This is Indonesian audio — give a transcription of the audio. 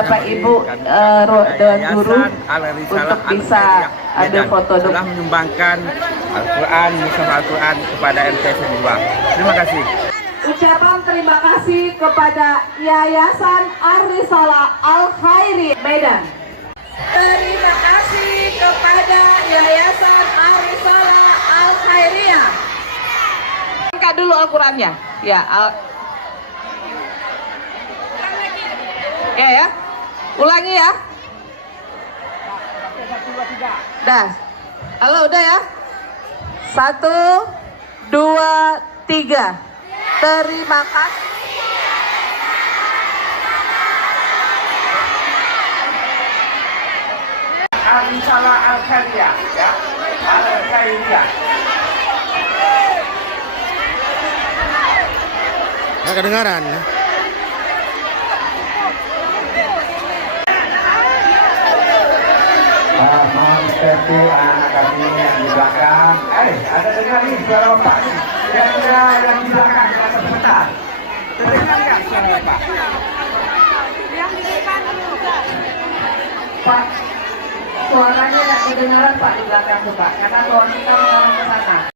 Bapak Ibu dan guru untuk bisa ambil foto telah menyumbangkan Al-Quran, mushaf Al-Quran kepada MTS 2. Terima kasih. Ucapan terima kasih kepada Yayasan Ar-Risalah Al-Khairi Medan. Terima kasih kepada Yayasan Ar-Risalah Al-Khairiyah. Angkat dulu Al-Qurannya. Ya, ya. Ulangi ya. Dah. Halo, udah ya. 1, 2, 3. Terima kasih. Al-Risalah Al-Khairiyah, ya. Al-Khairiyah. Nggak kedengaran ya. Itu anak kami yang di belakang. Ada dengar nih suara Bapak nih. Kira-kira yang di belakang rasa sebentar. Terdengar nggak suara Bapak? Yang di depan dulu. Pak, suaranya nggak kedengaran Pak di belakang tuh Pak, karena suara kita mengarah ke sana.